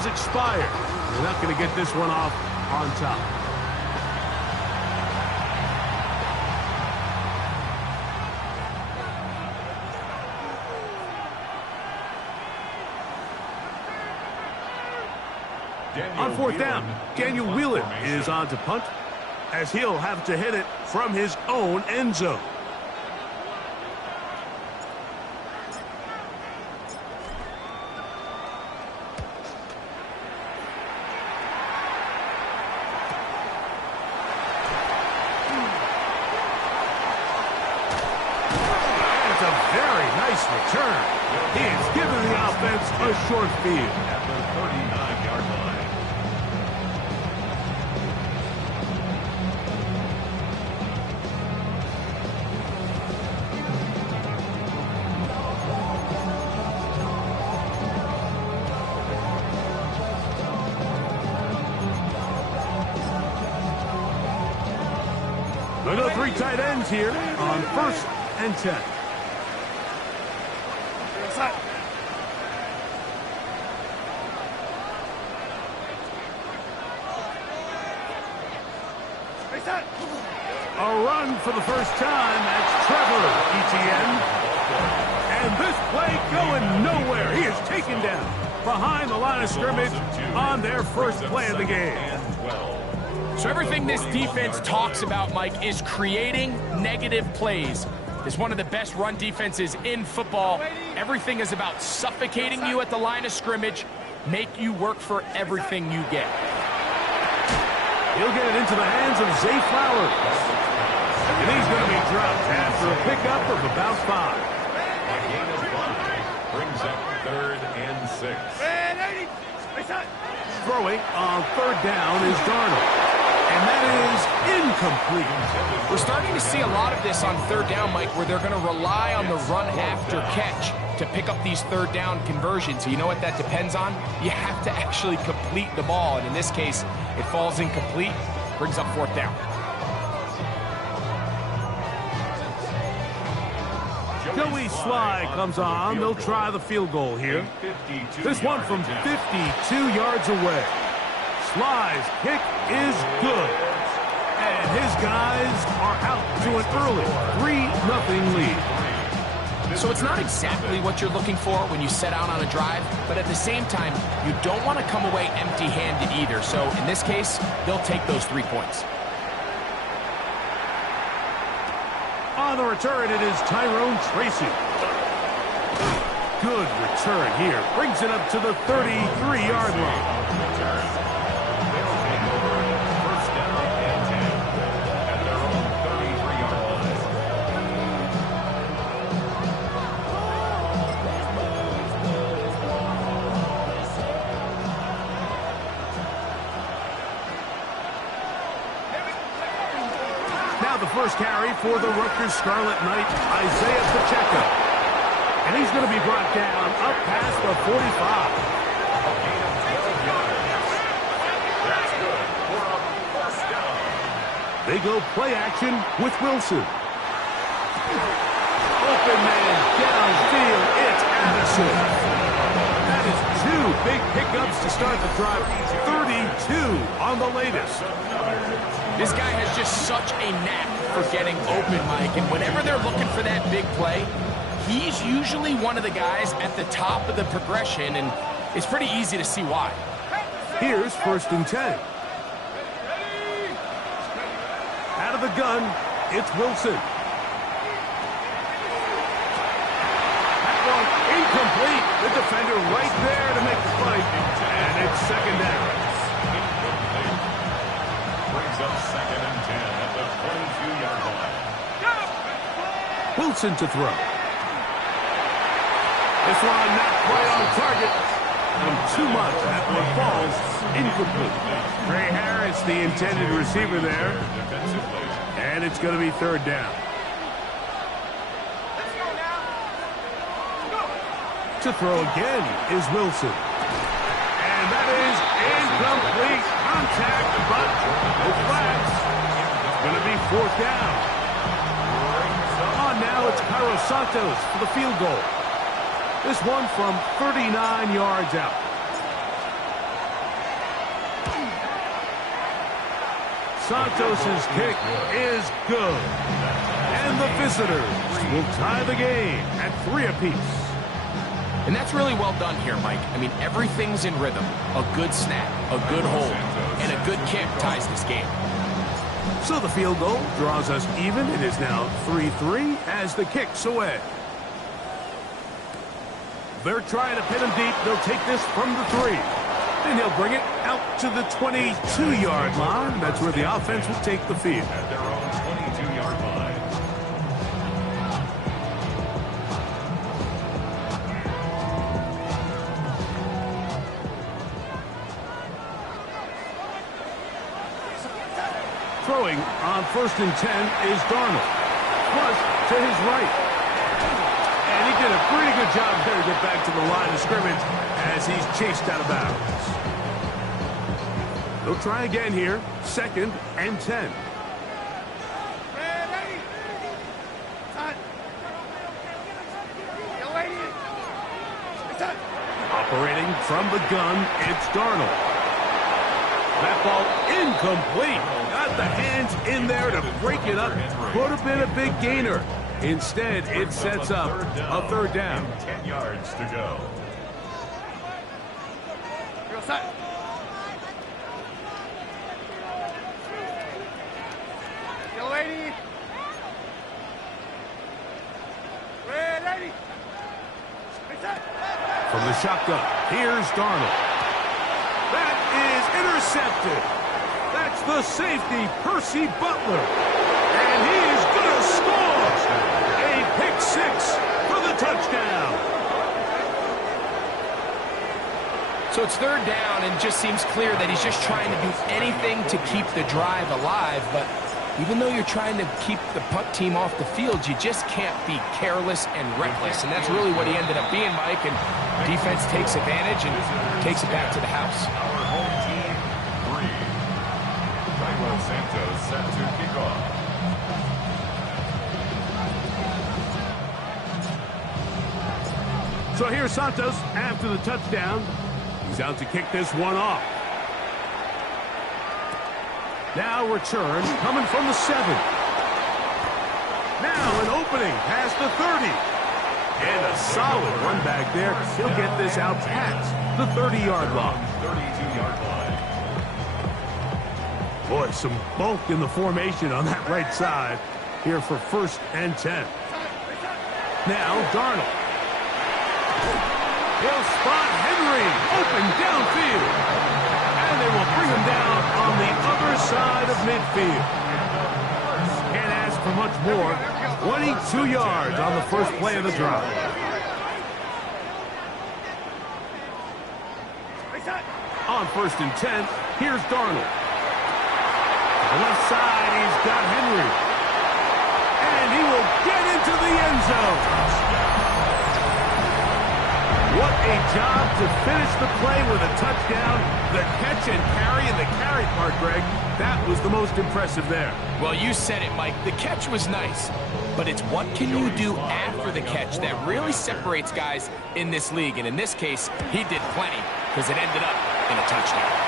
has expired. They're not going to get this one off on top. On fourth down, Daniel Wheeler is on to punt, as he'll have to hit it from his own end zone. It's a very nice return. He has given the offense a short field. At the 39-yard line. They go three tight ends here on 1st and 10. A run for the first time. That's Trevor Etienne. And this play going nowhere. He is taken down behind the line of scrimmage on their first play of the game. So everything this defense talks about, Mike, is creating negative plays. It's one of the best run defenses in football. Everything is about suffocating you at the line of scrimmage, make you work for everything you get. He'll get it into the hands of Zay Flowers. And he's going to be dropped after a pickup of about 5. A gain of 5 brings up 3rd and 6. Throwing on 3rd down is Darnold. And that is incomplete. We're starting to see a lot of this on 3rd down, Mike, where they're going to rely on the run after catch to pick up these 3rd down conversions. So you know what that depends on? You have to actually complete the ball. And in this case, it falls incomplete, brings up 4th down. Joey Sly comes on. They'll try the field goal here. This one from 52 yards away. Sly's kick is good. And his guys are out to an early 3-0 lead. So it's not exactly what you're looking for when you set out on a drive, but at the same time, you don't want to come away empty-handed either. So in this case, they'll take those 3 points. On the return, it is Tyrone Tracy. Good return here. Brings it up to the 33-yard line. The first carry for the Rutgers Scarlet Knight, Isaiah Pacheco. And he's going to be brought down up past the 45. They go play action with Wilson. Open man downfield. It's Addison. That is 2 big pickups to start the drive. 32 on the latest. This guy has just such a knack for getting open, Mike, and whenever they're looking for that big play, he's usually one of the guys at the top of the progression, and it's pretty easy to see why. Here's 1st and 10. Out of the gun, it's Wilson. That one incomplete. The defender right there to make the fight, and it's 2nd down. Brings up 2nd and 10 at the 22-yard line. Wilson to throw. This one not quite on target. And too much. That one falls incomplete. Trey Harris, the intended receiver there. And it's going to be 3rd down. To throw again is Wilson. And that is incomplete. Contact, but no flags. It's going to be 4th down. On now, it's Cairo Santos for the field goal. This one from 39 yards out. Santos' kick is good. And the visitors will tie the game at 3 apiece. And that's really well done here, Mike. I mean, everything's in rhythm. A good snap, a good hold, and a good kick ties this game. So the field goal draws us even. It is now 3-3 as the kick's away. They're trying to pin him deep. They'll take this from the 3. And he'll bring it out to the 22-yard line. That's where the offense will take the field. At their own 22-yard line. Throwing on 1st and 10 is Darnold. Flush to his right. And he did a pretty good job there to get back to the line of scrimmage as he's chased out of bounds. They'll try again here. 2nd and 10. Operating from the gun, it's Darnold. That ball incomplete. Got the hands in there to break it up. Could have been a big gainer. Instead, it sets up a 3rd down. 10 yards to go. From the shotgun, here's Darnold. That is intercepted. That's the safety, Percy Butler. And he is going to score. A pick 6 for the touchdown. So it's 3rd down, and it just seems clear that he's just trying to do anything to keep the drive alive. But even though you're trying to keep the punt team off the field, you just can't be careless and reckless. And that's really what he ended up being, Mike. And defense takes advantage and takes it back to the house. Our home team, 3. Cairo Santos set to kick off. So here's Santos after the touchdown. He's out to kick this one off. Now return coming from the 7. Now an opening past the 30. And a solid run back there. He'll get this out past the 30-yard line. 32-yard line. Boy, some bulk in the formation on that right side here for 1st and 10. Now Darnold. He'll spot Henry open downfield. And they will bring him down on the other side of midfield. Can't ask for much more. 22 yards on the first play of the drive. On 1st and 10, here's Darnold. On the left side, he's got Henry. And he will get into the end zone. What a job to finish the play with a touchdown. The catch and carry, and the carry part, Greg, that was the most impressive there. Well, you said it, Mike. The catch was nice, but it's what can you do after the catch that really separates guys in this league. And in this case, he did plenty because it ended up in a touchdown.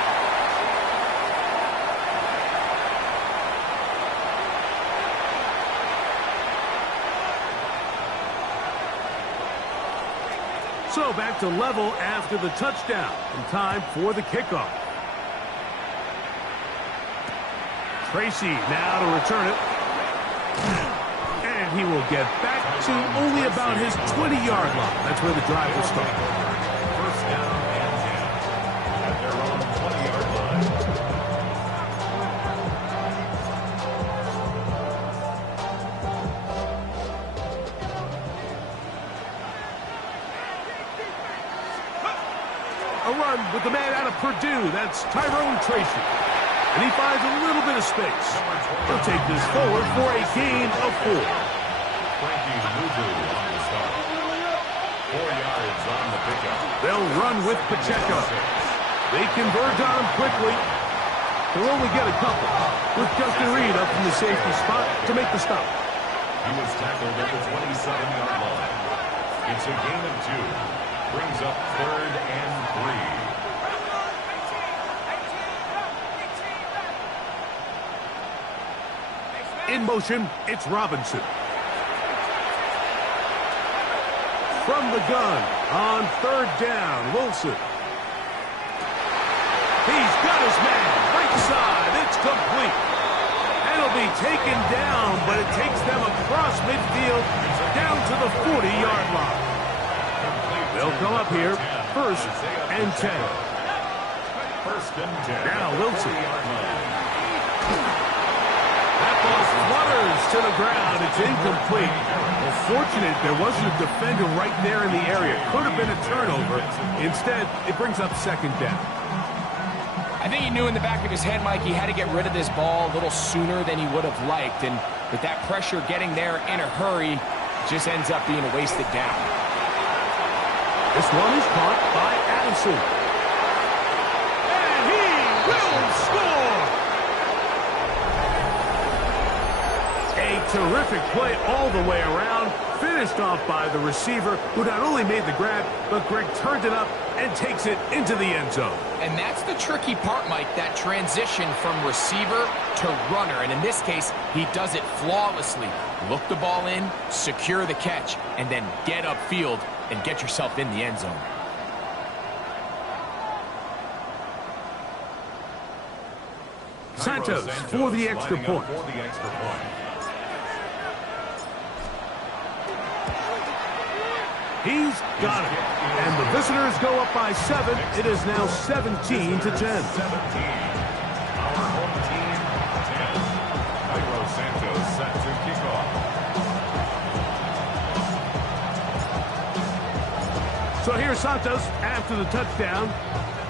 So back to level after the touchdown. And time for the kickoff. Tracy now to return it. And he will get back to only about his 20-yard line. That's where the drive will start. 1st down and 10. At their own 20-yard line. A run with the man out of Purdue. That's Tyrone Tracy. And he finds a little bit of space. He'll take this forward for a gain of 4. Frankie Luvu on the start. 4 yards on the pickup. They'll run with Pacheco. They converge on him quickly. They'll only get a couple, with Justin Reed up in the safety spot to make the stop. He was tackled at the 27-yard line. It's a gain of 2. Brings up 3rd and 3. In motion, it's Robinson. From the gun, on third down, Wilson. He's got his man, right side, it's complete. And it'll be taken down, but it takes them across midfield, down to the 40-yard line. They'll come up here, 1st and 10. Now Wilson. That ball flutters to the ground. It's incomplete. Well, fortunate there wasn't a defender right there in the area. Could have been a turnover. Instead, it brings up 2nd down. I think he knew in the back of his head, Mike, he had to get rid of this ball a little sooner than he would have liked. And with that pressure getting there in a hurry, it just ends up being a wasted down. This one is caught by Addison. And he will score! A terrific play all the way around, finished off by the receiver, who not only made the grab, but Greg turned it up and takes it into the end zone. And that's the tricky part, Mike, that transition from receiver to runner. And in this case, he does it flawlessly. Look the ball in, secure the catch, and then get upfield and get yourself in the end zone. Santos for the extra point. He's got it. And the visitors go up by 7. It is now 17 to 10. Our home team, 10. Santos set to kick off. So here's Santos after the touchdown.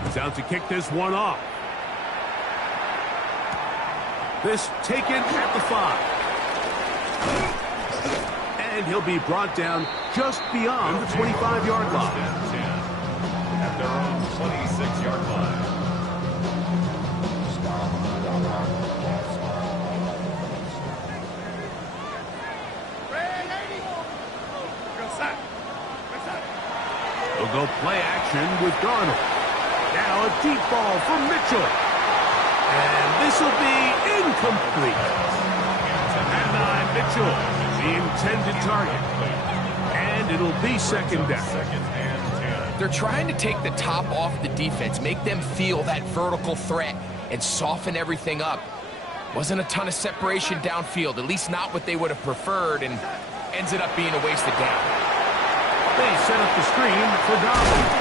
He's out to kick this one off. This taken at the 5. And he'll be brought down just beyond the 25-yard line. At their own 26-yard line. They'll go play action with Darnold. Now a deep ball for Mitchell. And this will be incomplete. At 9, Mitchell, the intended target. And it'll be 2nd down. They're trying to take the top off the defense, make them feel that vertical threat, and soften everything up. Wasn't a ton of separation downfield, at least not what they would have preferred, and ends it up being a wasted down. They set up the screen for Dobbins.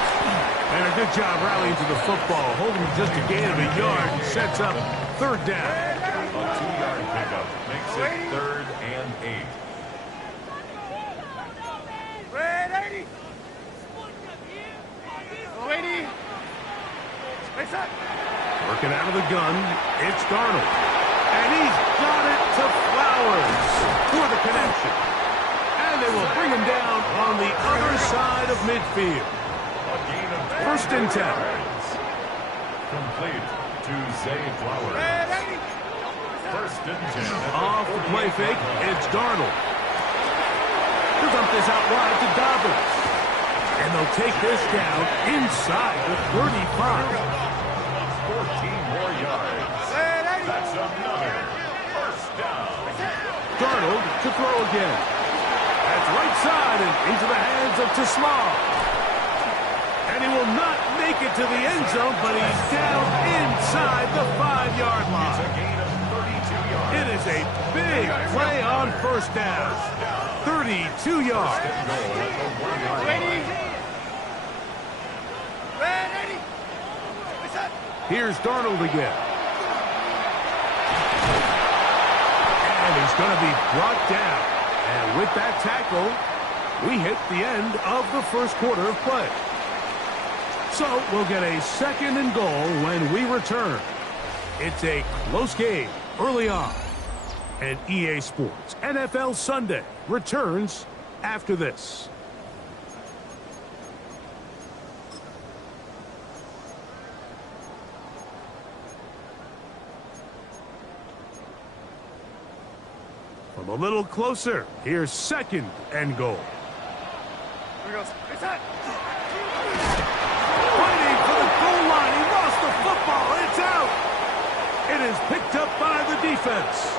And a good job rallying to the football, holding just a gain of a yard, sets up 3rd down. A 2-yard pickup makes it 3rd and 8. Working out of the gun, it's Darnold. And he's got it to Flowers for the connection. And they will bring him down on the other side of midfield. 1st and 10. Complete to Zay Flowers. 1st and 10. Off the play fake, it's Darnold. He'll dump this out wide to Dobbins. And they'll take this down inside the 35. 14 more yards. That's another 1st down. Darnold to throw again. That's right side and into the hands of Tesla. And he will not make it to the end zone, but he's down inside the 5-yard line. It's a gain of 32 yards. It is a big play on 1st down. 32 yards. Here's Darnold again. And he's going to be brought down. And with that tackle, we hit the end of the 1st quarter of play. So we'll get a 2nd and goal when we return. It's a close game early on. And EA Sports NFL Sunday returns after this. From a little closer, here's 2nd and goal. Here goes. It's that. Fighting for the goal line. He lost the football. It's out. It is picked up by the defense.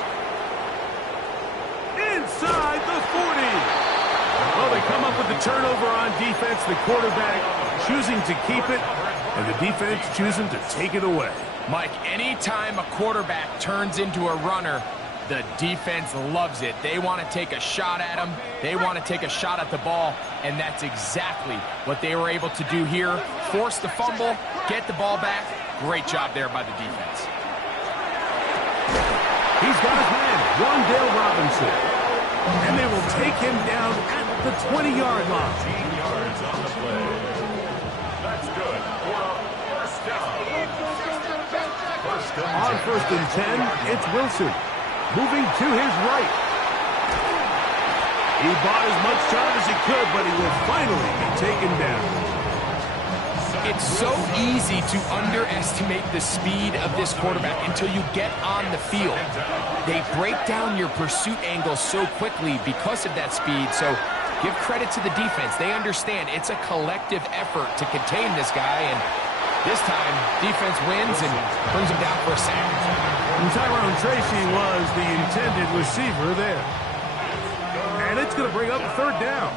The turnover on defense, the quarterback choosing to keep it, and the defense choosing to take it away. Mike, anytime a quarterback turns into a runner, the defense loves it. They want to take a shot at him. They want to take a shot at the ball, and that's exactly what they were able to do here. Force the fumble, get the ball back. Great job there by the defense. He's got his man, Wandale Robinson. And they will take him down at the 20-yard line. 18 yards on the play. That's good for a first down. On first and 10, it's Wilson. Moving to his right. He bought as much time as he could, but he will finally be taken down. It's so easy to underestimate the speed of this quarterback until you get on the field. They break down your pursuit angles so quickly because of that speed, so give credit to the defense. They understand it's a collective effort to contain this guy, and this time, defense wins and brings him down for a sack. And Tyrone Tracy was the intended receiver there. And it's going to bring up a third down.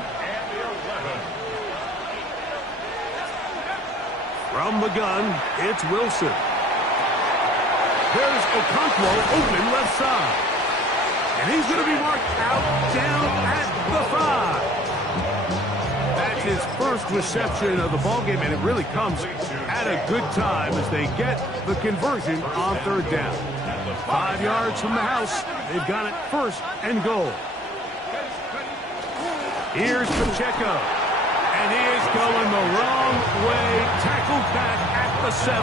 From the gun, it's Wilson. There's Okonkwo open left side. And he's going to be marked out down at the 5. That's his first reception of the ballgame, and it really comes at a good time as they get the conversion on third down. 5 yards from the house. They've got it first and goal. Here's Pacheco. And he is going the wrong way. Tackled back at the 7.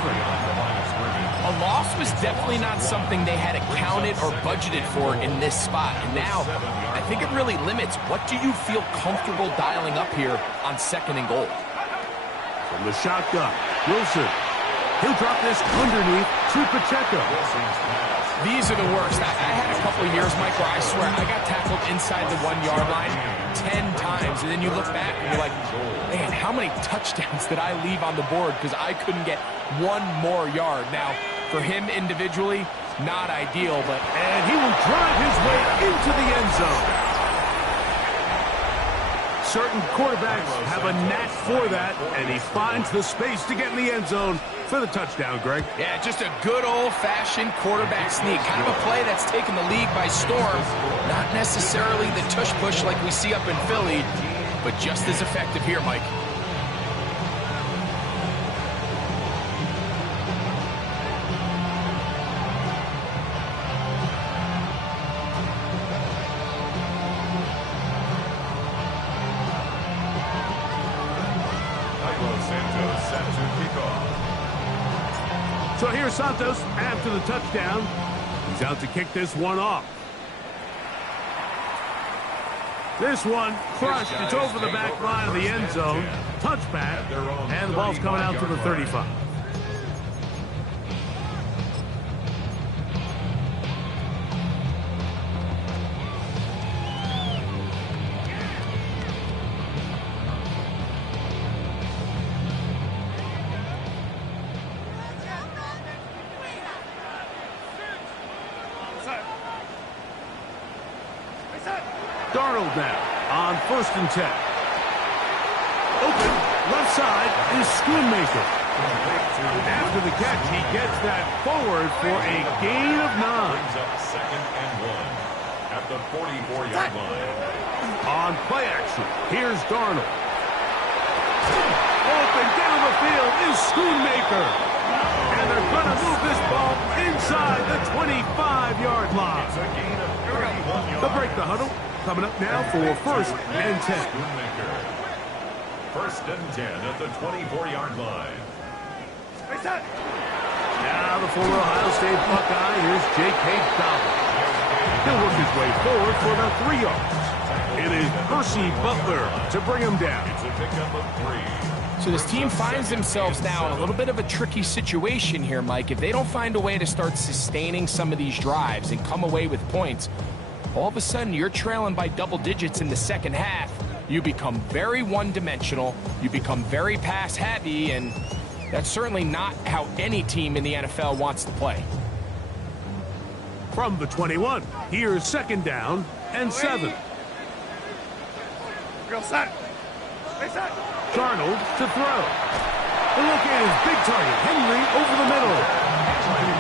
A loss was definitely not something they had accounted or budgeted for in this spot. And now, I think it really limits what do you feel comfortable dialing up here on second and goal. From the shotgun, Wilson. He'll drop this underneath to Pacheco. These are the worst. I had a couple of years, Mike, where I swear I got tackled inside the 1 yard line 10 times. And then you look back and you're like, man, how many touchdowns did I leave on the board because I couldn't get one more yard? Now, for him individually, not ideal, but... And he will drive his way into the end zone. Certain quarterbacks have a knack for that, and he finds the space to get in the end zone for the touchdown, Greg. Yeah, just a good old-fashioned quarterback sneak. Kind of a play that's taken the league by storm. Not necessarily the tush-push like we see up in Philly, but just as effective here, Mike. So here's Santos after the touchdown. He's out to kick this one off. This one crushed. It's over the back line of the end zone. Touchback. And the ball's coming out to the 35. Darnold now on first and 10. Open, left side is Schoonmaker. After the catch, he gets that forward for a gain of 9. Brings up second and 1 at the 44-yard line. On play action, here's Darnold. Open down the field is Schoonmaker. And they're going to move this ball inside the 25-yard line. It's a gain of 31 yards. They'll break the huddle. Coming up now for first and 10. First and 10 at the 24-yard line. Now the former Ohio State Buckeye, here's J.K. Dobbins. He'll work his way forward for about 3 yards. It is Percy Butler to bring him down. It's a pickup of 3. So this team finds themselves now in a little bit of a tricky situation here, Mike. If they don't find a way to start sustaining some of these drives and come away with points, all of a sudden you're trailing by double digits in the second half. You become very one-dimensional, you become very pass-heavy, and that's certainly not how any team in the NFL wants to play. From the 21, here's second down and 7. Real set. Darnold to throw. And look at his big target, Henry, over the middle.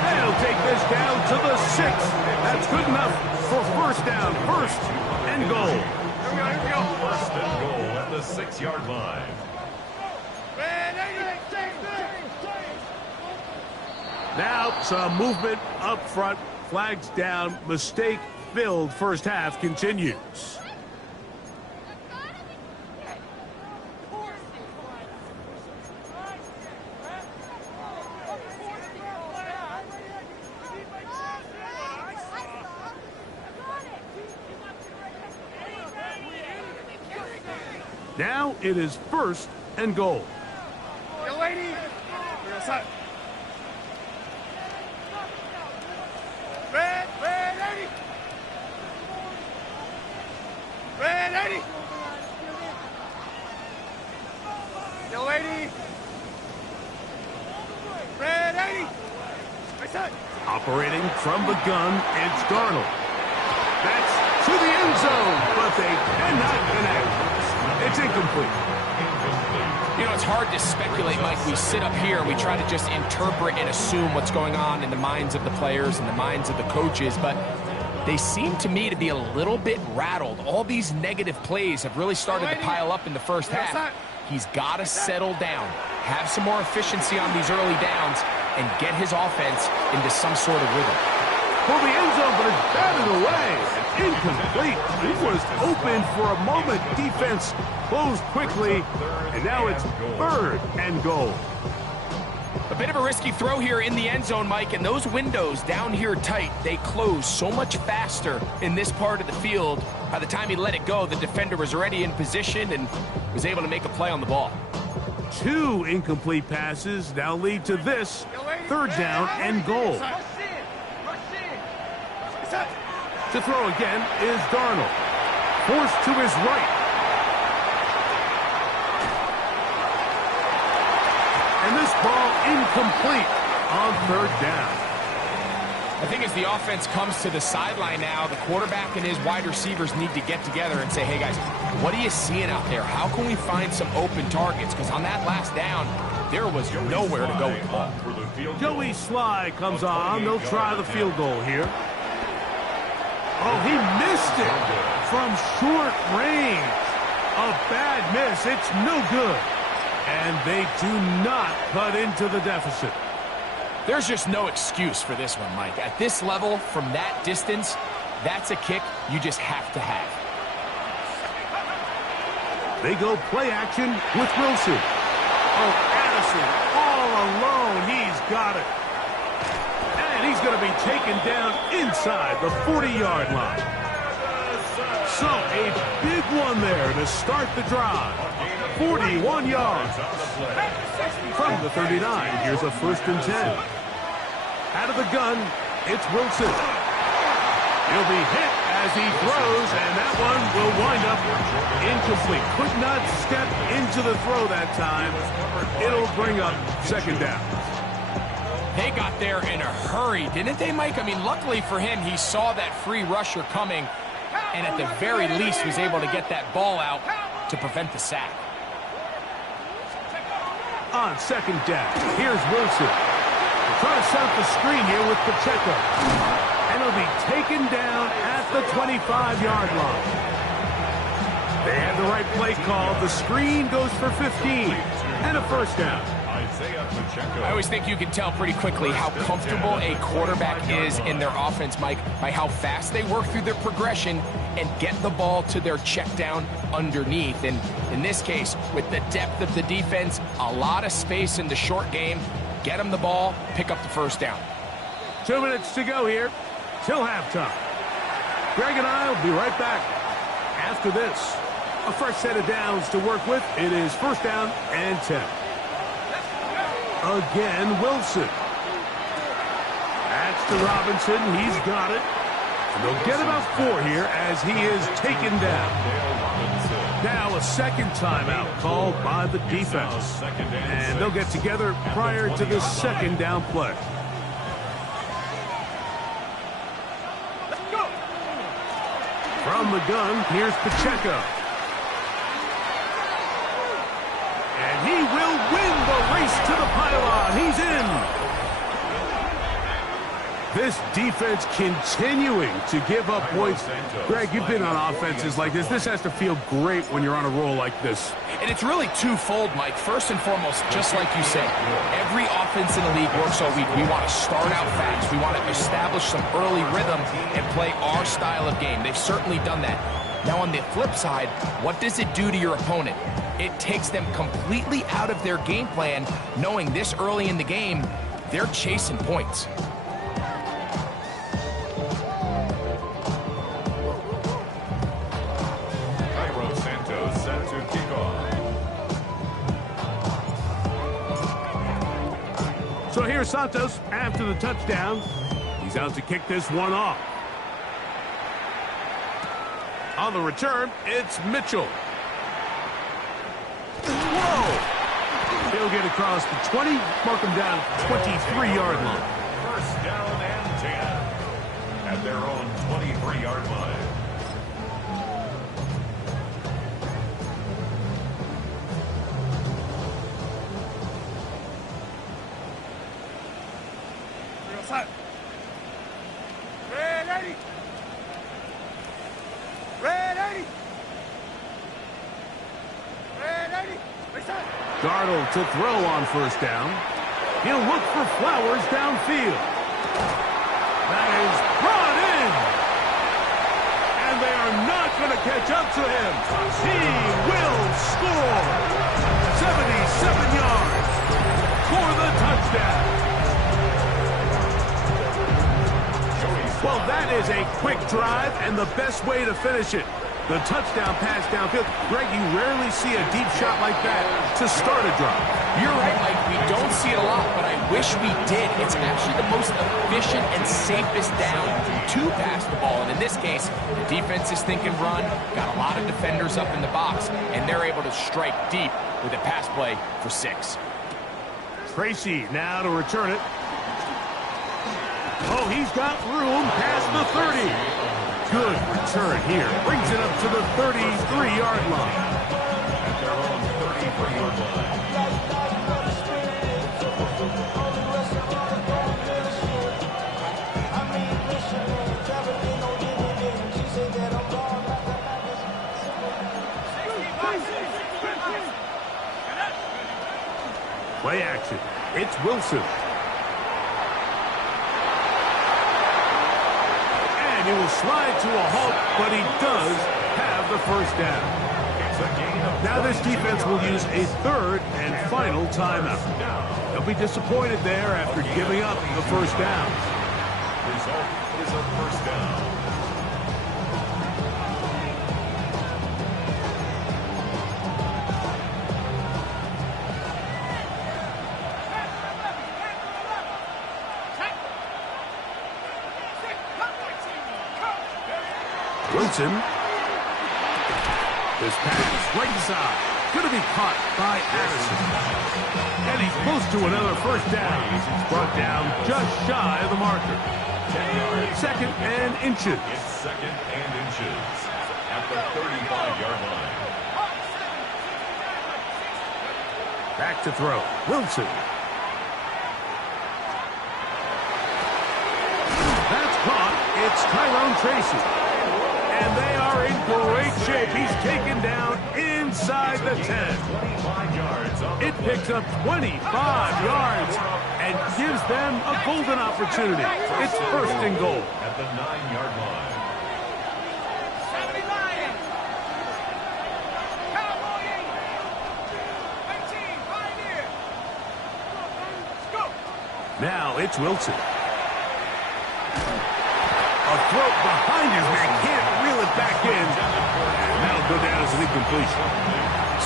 They'll take this down to the 6. That's good enough for first down, first and goal. Here we go. First and goal at the 6-yard line. Now some movement up front. Flags down. Mistake filled first half continues. Now it is first and goal. Yo, lady. Red 80. Red 80. Yo, lady. Red 80. Operating from the gun, it's Darnold. That's to the end zone, but they cannot connect. It's incomplete. You know, it's hard to speculate, Mike. We sit up here, we try to just interpret and assume what's going on in the minds of the players and the minds of the coaches, but they seem to me to be a little bit rattled. All these negative plays have really started to pile up in the first half. He's got to settle down, have some more efficiency on these early downs, and get his offense into some sort of rhythm. For the end zone, but it's batted away. Incomplete. He was open for a moment. Defense closed quickly, and now it's third and goal. A bit of a risky throw here in the end zone, Mike, and those windows down here tight, they close so much faster in this part of the field. By the time he let it go, the defender was already in position and was able to make a play on the ball. 2 incomplete passes now lead to this third down and goal. To throw again is Darnold. Forced to his right. And this ball incomplete on third down. I think as the offense comes to the sideline now, the quarterback and his wide receivers need to get together and say, hey guys, what are you seeing out there? How can we find some open targets? Because on that last down, there was nowhere to go with the ball. Joey Sly comes on. They'll try the field goal here. Oh, he missed it from short range. A bad miss. It's no good. And they do not cut into the deficit. There's just no excuse for this one, Mike. At this level, from that distance, that's a kick you just have to have. They go play action with Wilson. Oh, Addison all alone. He's got it. And he's going to be taken down inside the 40-yard line. So a big one there to start the drive. 41 yards. From the 39, here's a 1st and 10. Out of the gun, it's Wilson. He'll be hit as he throws, and that one will wind up incomplete. Could not step into the throw that time. It'll bring up 2nd down. They got there in a hurry, didn't they, Mike? I mean, luckily for him, he saw that free rusher coming, and at the very least was able to get that ball out to prevent the sack. On 2nd down, here's Wilson. They're trying to set up the screen here with Pacheco. And he'll be taken down at the 25-yard line. They have the right play call. The screen goes for 15 and a 1st down. I always think you can tell pretty quickly how comfortable a quarterback is in their offense, Mike, by how fast they work through their progression and get the ball to their check down underneath. And in this case, with the depth of the defense, a lot of space in the short game, get them the ball, pick up the 1st down. 2 minutes to go here till halftime. Greg and I will be right back after this. A fresh set of downs to work with. It is 1st down and 10. Again, Wilson. That's to Robinson. He's got it. And they'll get about 4 here as he is taken down. Now a 2nd timeout called by the defense. And they'll get together prior to the 2nd down play. From the gun, here's Pacheco. will win the race to the pylon. He's in. This defense continuing to give up points. Greg, you've been on offenses like this. This has to feel great when you're on a roll like this. And it's really twofold, Mike. First and foremost, just like you said, every offense in the league works all week. We want to start out fast. We want to establish some early rhythm and play our style of game. They've certainly done that. Now, on the flip side, what does it do to your opponent? It takes them completely out of their game plan, knowing this early in the game, they're chasing points. Set to kick off. So here's Santos after the touchdown. He's out to kick this one off. On the return, it's Mitchell. Whoa! He'll get across the 20, mark him down 23-yard line. First down and 10 at their own 23-yard line. Red 80. Red 80. Red 80. Darnold to throw on first down. He'll look for Flowers downfield. That is brought in. And they are not going to catch up to him. He will score. 77 yards for the touchdown. Well, that is a quick drive and the best way to finish it. The touchdown pass downfield. Greg, you rarely see a deep shot like that to start a drive. You're right, Mike. We don't see it a lot, but I wish we did. It's actually the most efficient and safest down to pass the ball. And in this case, the defense is thinking run, got a lot of defenders up in the box, and they're able to strike deep with a pass play for 6. Tracy now to return it. Oh, he's got room past the 30. Good return here. Brings it up to the 33-yard line. At their own 33-yard line. Play action. It's Wilson. He will slide to a halt, but he does have the first down. Now this defense will use a third and final timeout. They'll be disappointed there after giving up the first down. Result is a first down. Wilson. This pass right side. Going to be caught by Addison. And he's close to another first down. He's brought down just shy of the marker. 10 yards. Second and inches. It's second and inches at the 35-yard line. Back to throw. Wilson. That's caught. It's Tyrone Tracy. And they are in great shape. He's taken down inside the 10. 25 yards. It picks up 25 yards and gives them a golden opportunity. It's first and goal. At the 9-yard line. 79. Cowboy 18. Pioneer. Let's go. Now it's Wilson. A throw behind his man. Can't reel it back in. And that'll go down as an incompletion.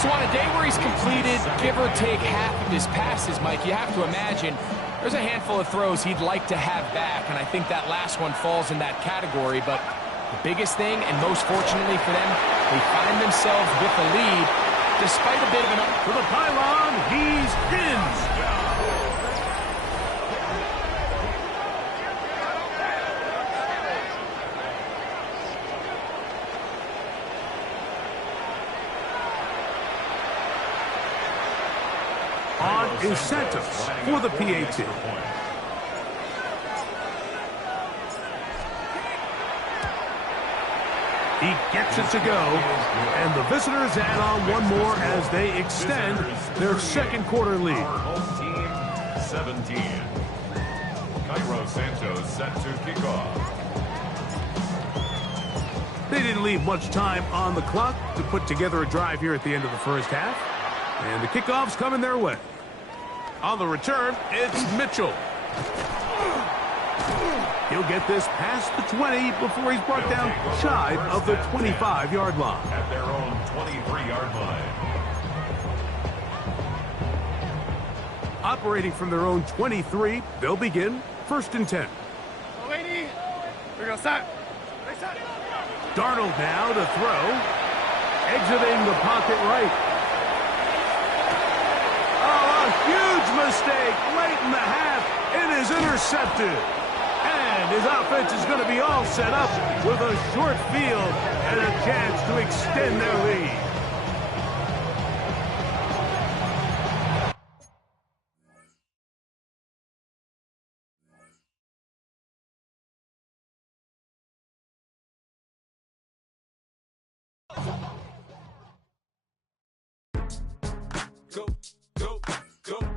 So on a day where he's completed, give or take half of his passes, Mike, you have to imagine there's a handful of throws he'd like to have back, and I think that last one falls in that category. But the biggest thing, and most fortunately for them, they find themselves with the lead despite a bit of an up. To the pylon, he's in. is Santos for the PAT. He gets it to go, and the visitors add on one more as they extend their second quarter lead. Our home team, 17. Cairo Santos set to kick off. They didn't leave much time on the clock to put together a drive here at the end of the first half, and the kickoff's coming their way. On the return, it's Mitchell. He'll get this past the 20 before he's brought down shy of the 25-yard line. At their own 23-yard line. Operating from their own 23, they'll begin 1st and 10. Darnold now to throw. Exiting the pocket right. Oh, a huge mistake late in the half. It is intercepted. And his offense is going to be all set up with a short field and a chance to extend their lead.